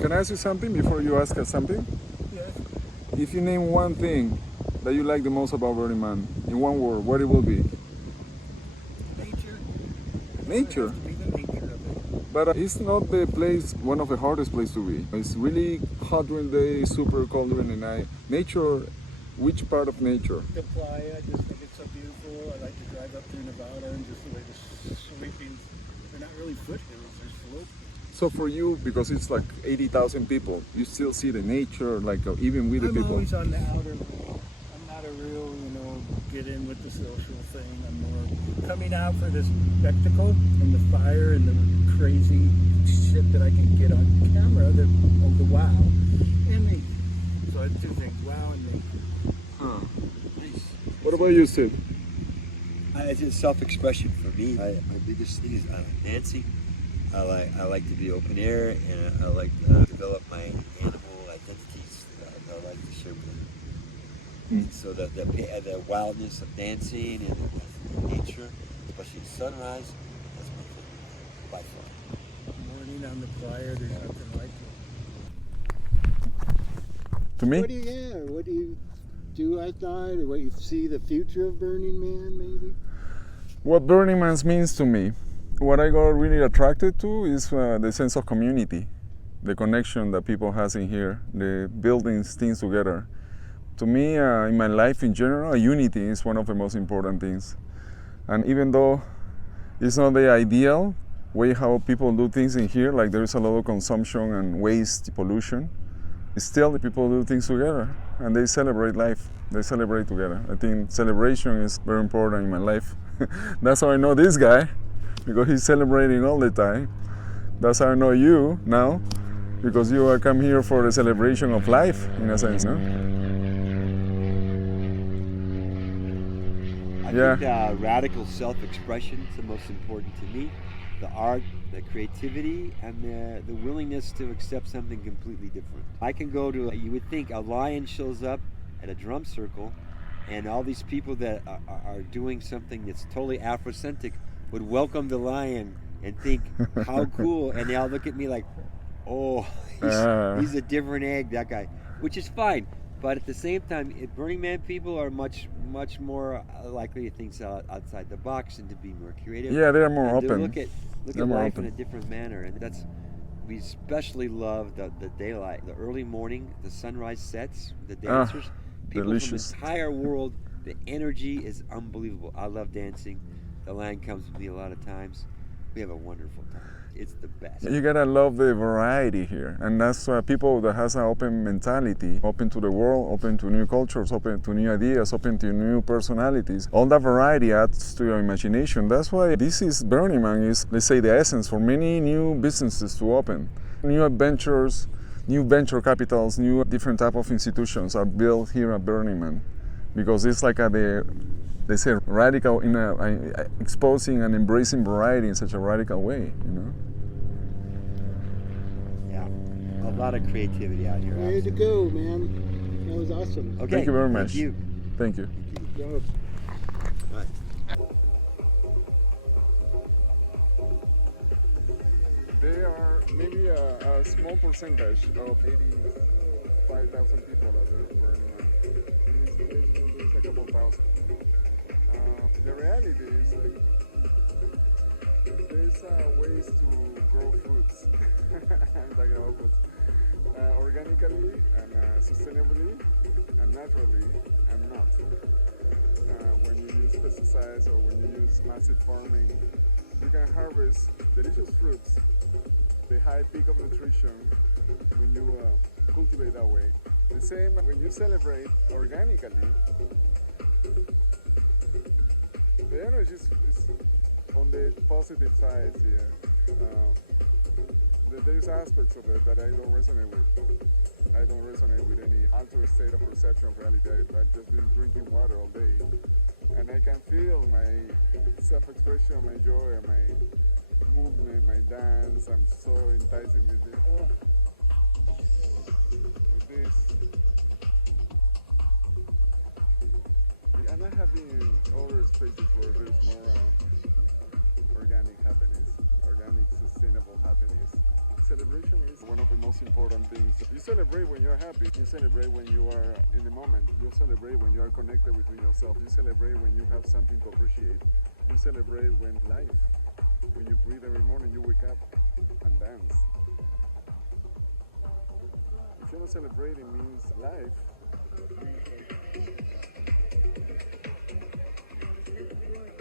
Can I ask you something before you ask us something? Yes. If you name one thing that you like the most about Burning Man, in one word, what it will be? Nature. Nature. It has to be the nature of it. But it's not the place, one of the hardest places to be. It's really hot during the day, super cold during the night. Nature, which part of nature? The playa, I just think it's so beautiful. I like to drive up through Nevada and just the way the sweeping, they're not really foothills, they're slopes. So for you, because it's like 80,000 people, you still see the nature, like even with the I'm people. always on the outer ring. I'm not a real, get in with the social thing. I'm more coming out for the spectacle and the fire and the crazy shit that I can get on camera, the wow, and nature. So I do think wow and nature. Huh. Nice. What about you, Sid? It's just self-expression for me. My biggest thing is I like dancing. I like to be open air, and I like to develop my animal identities that I like to share with. So that wildness of dancing and nature, especially sunrise, that's my favorite by far. Morning on the playa, there's nothing like it. To me? What do you do at night, or what you see the future of Burning Man, maybe? What Burning Man means to me, what I got really attracted to is the sense of community, the connection that people has in here, the building things together. To me, in my life in general, unity is one of the most important things. And even though it's not the ideal way how people do things in here, like there is a lot of consumption and waste, pollution, still the people do things together and they celebrate life. They celebrate together. I think celebration is very important in my life. That's how I know this guy, because he's celebrating all the time. That's how I know you now, because you come here for the celebration of life, in a sense, no? I think radical self-expression is the most important to me. The art, the creativity, and the willingness to accept something completely different. I can go to, you would think a lion shows up at a drum circle, and all these people that are doing something that's totally Afrocentric would welcome the lion and think, how cool, and they all look at me like, oh, he's a different egg, that guy, which is fine. But at the same time, Burning Man people are much more likely to think outside the box and to be more creative. Yeah, they are more and open. Look at life in a different manner, and we especially love the daylight, the early morning, the sunrise sets, the dancers, people delicious. from the entire world. The energy is unbelievable. I love dancing. The line comes with me a lot of times. We have a wonderful time. It's the best. You gotta love the variety here, and that's why people that has an open mentality, open to the world, open to new cultures, open to new ideas, open to new personalities. All that variety adds to your imagination. That's why this is Burning Man is, let's say, the essence for many new businesses to open. New adventures, new venture capitals, new different type of institutions are built here at Burning Man, because it's like they say radical in exposing and embracing variety in such a radical way, Yeah, a lot of creativity out here. Way to go, man. That was awesome. Okay, thank you very much. Thank Thank you. you. Good job. Right. They are maybe a small percentage of 85,000 people at the Burning Man. In this case, there's a couple thousand. The reality is there's ways to grow fruits. I'm talking about fruits. Organically and sustainably and naturally and not. When you use pesticides or when you use massive farming, you can harvest delicious fruits, the high peak of nutrition when you cultivate that way. The same when you celebrate organically, the energy is on the positive side here. There's aspects of it that I don't resonate with. I don't resonate with any altered state of perception of reality. I've just been drinking water all day, and I can feel my self-expression, my joy, my movement, my dance. I'm so enticing with this. And I have been in other spaces where there's more organic happiness, organic sustainable happiness. Celebration is one of the most important things. You celebrate when you're happy. You celebrate when you are in the moment. You celebrate when you are connected with yourself. You celebrate when you have something to appreciate. You celebrate when life. When you breathe every morning, you wake up and dance. If you're not celebrating, means life.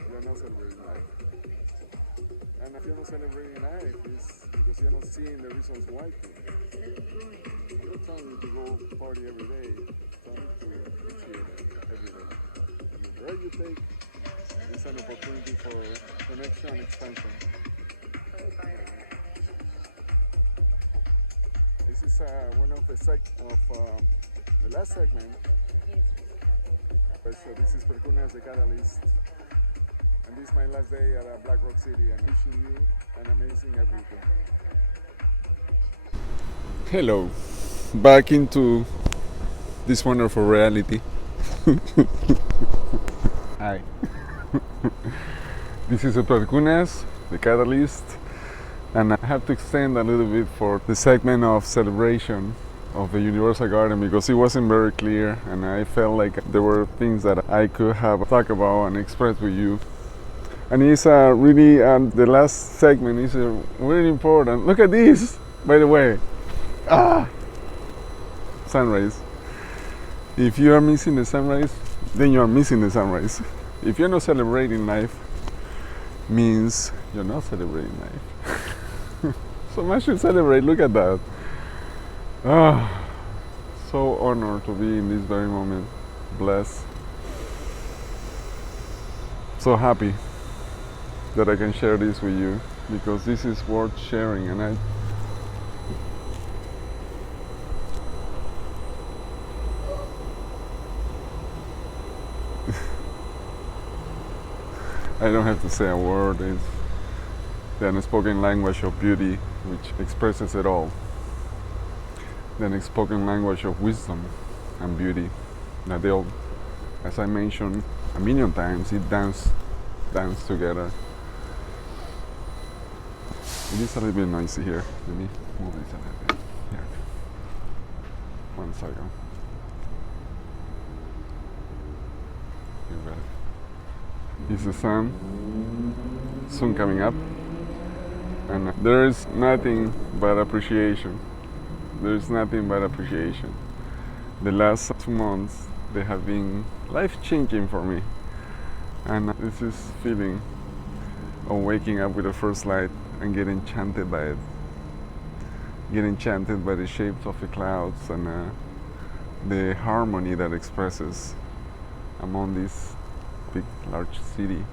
You're not celebrating life. And if you're not celebrating life, it's because you're not seeing the reasons why to. You're telling me to go party every day. Tell me to appreciate it every day. Every breath you take is an opportunity for connection and expansion. This is one of the last segment. So this is Perkunas, the catalyst. And this is my last day at Black Rock City, and wishing you an amazing everything. Hello, back into this wonderful reality. Hi. This is a Perkunas, the catalyst, and I have to extend a little bit for the segment of celebration of the Universal Garden because it wasn't very clear, and I felt like there were things that I could have talked about and expressed with you. And it's really, the last segment is really important. Look at this, by the way. Sunrise. If you are missing the sunrise, then you are missing the sunrise. If you're not celebrating life, means you're not celebrating life. So much to celebrate, look at that. So honored to be in this very moment. Blessed. So happy that I can share this with you because this is worth sharing, and I don't have to say a word. It's the unspoken language of beauty which expresses it all. The unspoken language of wisdom and beauty. That they all, as I mentioned a million times, it dance together. It is a little bit noisy here. Let me move this a little bit. Here. 1 second. You better. It's the sun soon coming up, and there is nothing but appreciation. There is nothing but appreciation. The last 2 months they have been life-changing for me, and this is feeling of waking up with the first light and get enchanted by it. Get enchanted by the shapes of the clouds and the harmony that expresses among this big, large city.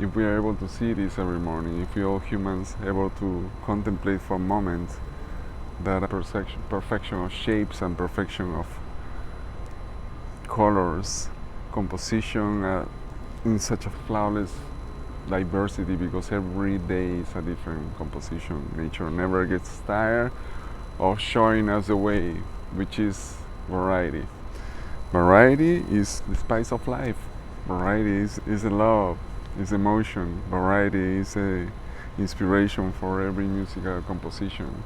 If we are able to see this every morning, if we all humans are able to contemplate for a moment that perfection of shapes and perfection of colors, composition in such a flawless diversity, because every day is a different composition. Nature never gets tired of showing us the way, which is variety. Variety is the spice of life. Variety is a love, is emotion. Variety is a inspiration for every musical composition,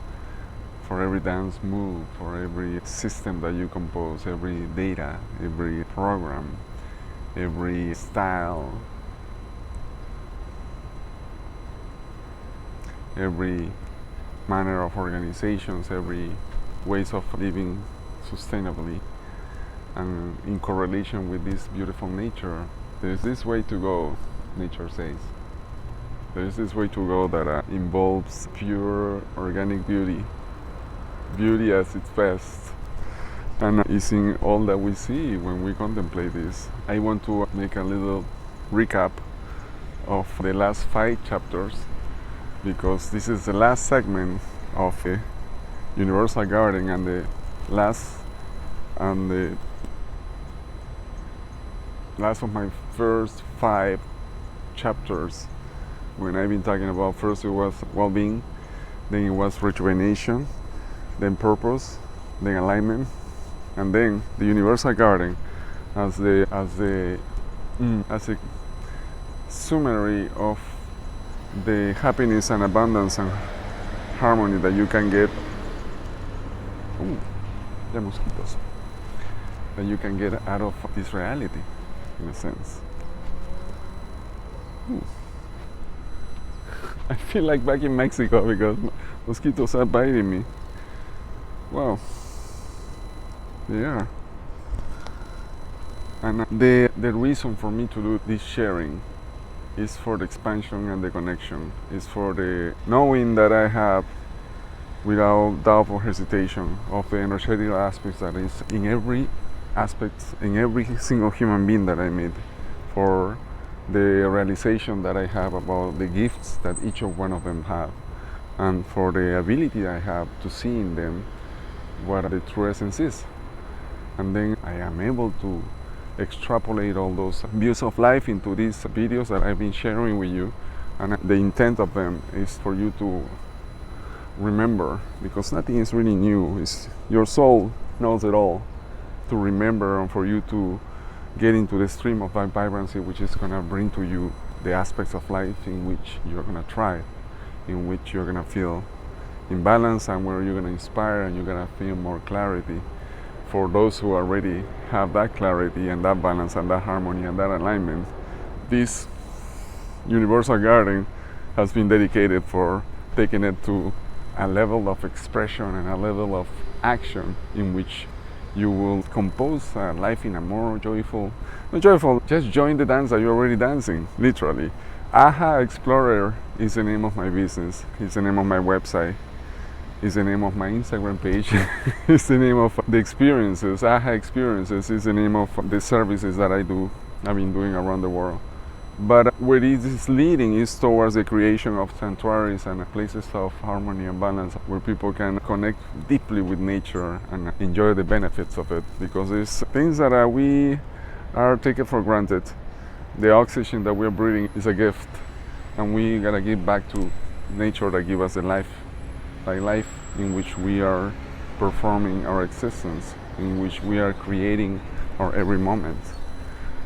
for every dance move, for every system that you compose, every data, every program, every style, every manner of organizations, every ways of living sustainably. And in correlation with this beautiful nature, there is this way to go, nature says. There is this way to go that involves pure organic beauty, beauty at its best, and is in all that we see when we contemplate this. I want to make a little recap of the last 5 chapters, because this is the last segment of the Universal Garden, and the last of my first 5 chapters, when I've been talking about, first it was well-being, then it was rejuvenation, then purpose, then alignment, and then the Universal Garden as a summary of the happiness and abundance and harmony that you can get Ooh, the mosquitoes. That you can get out of this reality, in a sense. Ooh. I feel like back in Mexico because mosquitoes are biting me. Wow. They are. And the reason for me to do this sharing is for the expansion and the connection. Is for the knowing that I have, without doubt or hesitation, of the energetic aspects that is in every aspect, in every single human being that I meet, for the realization that I have about the gifts that each of one of them have, and for the ability I have to see in them what the true essence is. And then I am able to extrapolate all those views of life into these videos that I've been sharing with you. And the intent of them is for you to remember, because nothing is really new. It's, your soul knows it all. To remember and for you to get into the stream of that vibrancy, which is going to bring to you the aspects of life in which you're going to thrive, in which you're going to feel in balance, and where you're going to inspire and you're going to feel more clarity. For those who already have that clarity and that balance and that harmony and that alignment, this universal garden has been dedicated for taking it to a level of expression and a level of action in which you will compose life in a more joyful, not joyful, just join the dance that you're already dancing, literally. Aha Explorer is the name of my business, it's the name of my website, it's the name of my Instagram page, it's the name of the experiences. Aha Experiences is the name of the services that I've been doing around the world. But where it is leading is towards the creation of sanctuaries and places of harmony and balance, where people can connect deeply with nature and enjoy the benefits of it. Because it's things that we are taken for granted. The oxygen that we're breathing is a gift, and we gotta give back to nature that gives us the life in which we are performing our existence, in which we are creating our every moment.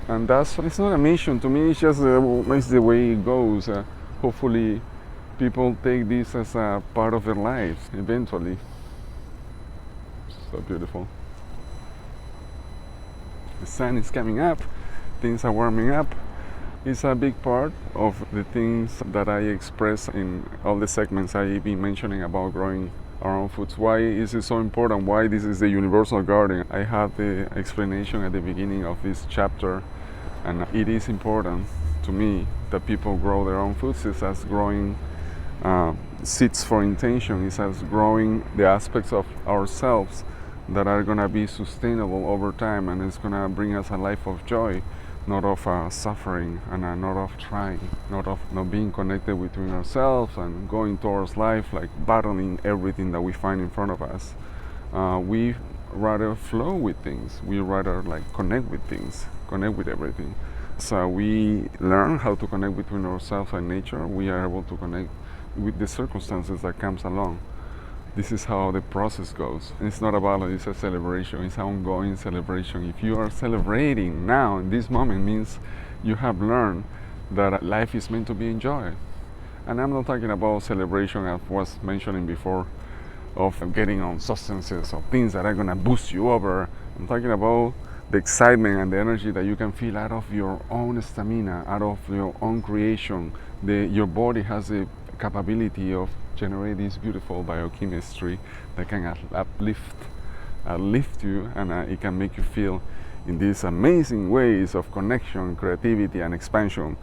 And it's not a mission to me, it's just it's the way it goes. Hopefully people take this as a part of their lives eventually. So beautiful. The sun is coming up, things are warming up. It's a big part of the things that I express in all the segments I've been mentioning about growing our own foods. Why is it so important? Why this is the universal garden? I have the explanation at the beginning of this chapter, and it is important to me that people grow their own foods. It's as growing seeds for intention. It's as growing the aspects of ourselves that are going to be sustainable over time, and it's going to bring us a life of joy, not of suffering, and not of trying, not of not being connected between ourselves and going towards life like battling everything that we find in front of us. We rather flow with things. We rather like connect with things, connect with everything. So we learn how to connect between ourselves and nature. We are able to connect with the circumstances that comes along. This is how the process goes. It's not about it's a celebration, it's an ongoing celebration. If you are celebrating now in this moment, means you have learned that life is meant to be enjoyed. And I'm not talking about celebration as was mentioning before, of getting on substances or things that are gonna boost you over. I'm talking about the excitement and the energy that you can feel out of your own stamina, out of your own creation. Your body has the capability of generate this beautiful biochemistry that can uplift you, and it can make you feel in these amazing ways of connection, creativity, and expansion.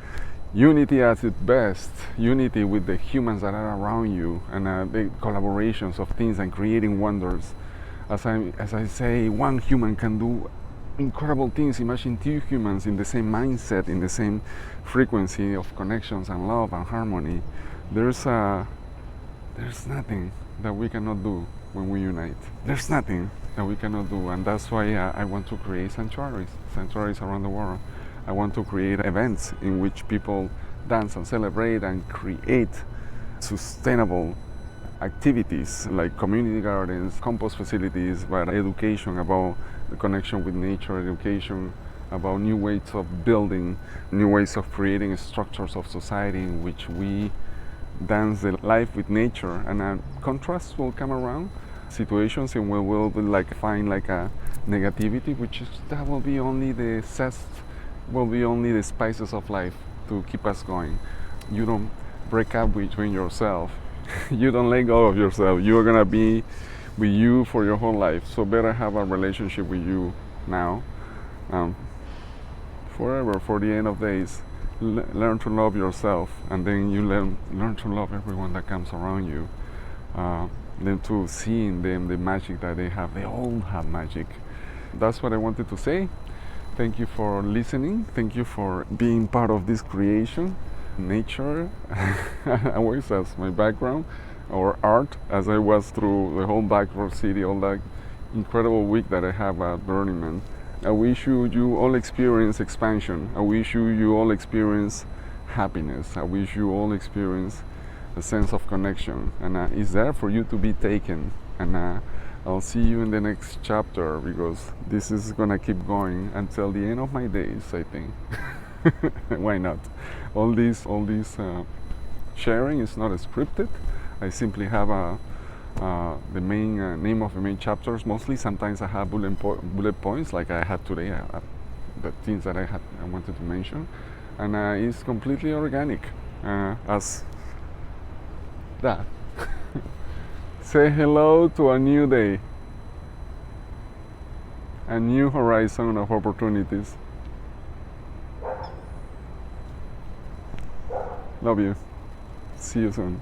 Unity at its best, unity with the humans that are around you, and the collaborations of things and creating wonders. As I say, one human can do incredible things. Imagine two humans in the same mindset, in the same frequency of connections and love and harmony. There's nothing that we cannot do when we unite. There's nothing that we cannot do, and that's why I want to create sanctuaries around the world. I want to create events in which people dance and celebrate and create sustainable activities like community gardens, compost facilities, but education about the connection with nature, education about new ways of building, new ways of creating structures of society in which we dance the life with nature, and contrasts will come around, situations, and we will be like find like a negativity, which is that will be only the zest, will be only the spices of life to keep us going. You don't break up between yourself. You don't let go of yourself. You're gonna be with you for your whole life. So better have a relationship with you now, forever, for the end of days. Learn to love yourself, and then you learn to love everyone that comes around you. Then to see in them the magic that they have. They all have magic. That's what I wanted to say. Thank you for listening. Thank you for being part of this creation. Nature always as my background, or art, as I was through the whole backward city, all that incredible week that I have at Burning Man. I wish you all experience expansion. I wish you all experience happiness. I wish you all experience a sense of connection, and it's there for you to be taken. And I'll see you in the next chapter, because this is gonna keep going until the end of my days, I think. Why not? All this sharing is not scripted. I simply have the main name of the main chapters. Mostly, sometimes I have bullet points, like I had today, the things that I wanted to mention, and it's completely organic, as that. Say hello to a new day, a new horizon of opportunities. Love you. See you soon.